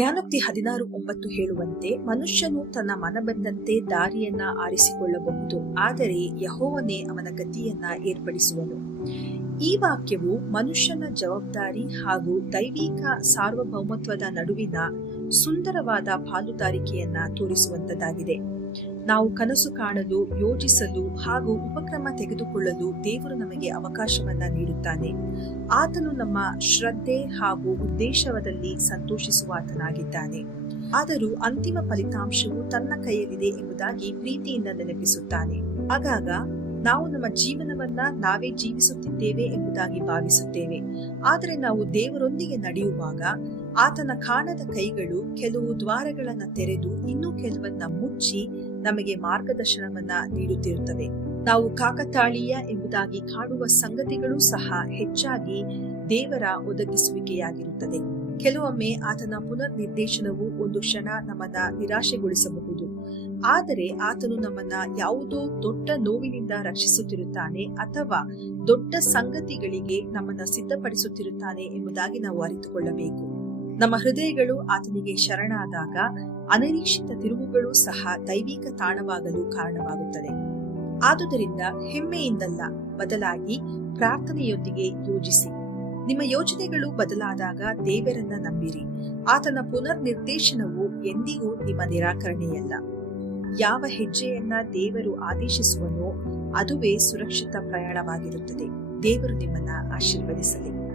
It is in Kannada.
ಜ್ಞಾನೋಕ್ತಿ ಹದಿನಾರು ಒಂಬತ್ತು ಹೇಳುವಂತೆ ಮನುಷ್ಯನು ತನ್ನ ಮನಬಂದಂತೆ ದಾರಿಯನ್ನ ಆರಿಸಿಕೊಳ್ಳಬಹುದು. ಆದರೆ ಯಹೋವನೇ ಅವನ ಗತಿಯನ್ನ ಏರ್ಪಡಿಸುವನು. ಈ ವಾಕ್ಯವು ಮನುಷ್ಯನ ಜವಾಬ್ದಾರಿ ಹಾಗೂ ದೈವಿಕ ಸಾರ್ವಭೌಮತ್ವದ ನಡುವಿನ ಸುಂದರವಾದ ಪಾಲುದಾರಿಕೆಯನ್ನ ತೋರಿಸುವಂತದ್ದಾಗಿದೆ ನಾವು ಕನಸು ಕಾಣಲು ಯೋಜಿಸಲು ಹಾಗೂ ಉಪಕ್ರಮ ತೆಗೆದುಕೊಳ್ಳಲು ದೇವರು ನಮಗೆ ಅವಕಾಶವನ್ನ ನೀಡುತ್ತಾನೆ. ಆತನು ನಮ್ಮ ಶ್ರದ್ಧೆ ಹಾಗೂ ಉದ್ದೇಶವದಲ್ಲಿ ಸಂತೋಷಿಸುವಾತನಾಗಿದ್ದಾನೆ. ಆದರೂ ಅಂತಿಮ ಫಲಿತಾಂಶವು ತನ್ನ ಕೈಯಲ್ಲಿದೆ ಎಂಬುದಾಗಿ ಪ್ರೀತಿಯಿಂದ ನೆನಪಿಸುತ್ತಾನೆ. ಆಗಾಗ ನಾವು ನಮ್ಮ ಜೀವನವನ್ನ ನಾವೇ ಜೀವಿಸುತ್ತಿದ್ದೇವೆ ಎಂಬುದಾಗಿ ಭಾವಿಸುತ್ತೇವೆ. ಆದರೆ ನಾವು ದೇವರೊಂದಿಗೆ ನಡೆಯುವಾಗ ಆತನ ಕಾಣದ ಕೈಗಳು ಕೆಲವು ದ್ವಾರಗಳನ್ನ ತೆರೆದು ಇನ್ನೂ ಕೆಲವನ್ನ ಮುಚ್ಚಿ ನಮಗೆ ಮಾರ್ಗದರ್ಶನವನ್ನ ನೀಡುತ್ತಿರುತ್ತವೆ. ನಾವು ಕಾಕತಾಳೀಯ ಎಂಬುದಾಗಿ ಕಾಣುವ ಸಂಗತಿಗಳು ಸಹ ಹೆಚ್ಚಾಗಿ ದೇವರ ಒದಗಿಸುವಿಕೆಯಾಗಿರುತ್ತದೆ. ಕೆಲವೊಮ್ಮೆ ಆತನ ಪುನರ್ ನಿರ್ದೇಶನವು ಒಂದು ಕ್ಷಣ ನಮ್ಮನ್ನ ನಿರಾಶೆಗೊಳಿಸಬಹುದು. ಆದರೆ ಆತನು ನಮ್ಮನ್ನ ಯಾವುದೋ ದೊಡ್ಡ ನೋವಿನಿಂದ ರಕ್ಷಿಸುತ್ತಿರುತ್ತಾನೆ ಅಥವಾ ದೊಡ್ಡ ಸಂಗತಿಗಳಿಗೆ ನಮ್ಮನ್ನ ಸಿದ್ಧಪಡಿಸುತ್ತಿರುತ್ತಾನೆ ಎಂಬುದಾಗಿ ನಾವು ಅರಿತುಕೊಳ್ಳಬೇಕು. ನಮ್ಮ ಹೃದಯಗಳು ಆತನಿಗೆ ಶರಣಾದಾಗ ಅನಿರೀಕ್ಷಿತ ತಿರುವುಗಳು ಸಹ ದೈವಿಕ ತಾಣವಾಗಲು ಕಾರಣವಾಗುತ್ತದೆ. ಆದುದರಿಂದ ಹೆಮ್ಮೆಯಿಂದಲ್ಲ ಬದಲಾಗಿ ಪ್ರಾರ್ಥನೆಯೊಂದಿಗೆ ಯೋಜಿಸಿ ನಿಮ್ಮ ಯೋಜನೆಗಳು ಬದಲಾದಾಗ ದೇವರನ್ನ ನಂಬಿರಿ. ಆತನ ಪುನರ್ ನಿರ್ದೇಶನವು ಎಂದಿಗೂ ನಿಮ್ಮ ನಿರಾಕರಣೆಯಲ್ಲ. ಯಾವ ಹೆಜ್ಜೆಯನ್ನ ದೇವರು ಆದೇಶಿಸುವನೋ ಅದುವೇ ಸುರಕ್ಷಿತ ಪ್ರಯಾಣವಾಗಿರುತ್ತದೆ. ದೇವರು ನಿಮ್ಮನ್ನ ಆಶೀರ್ವದಿಸಲಿ.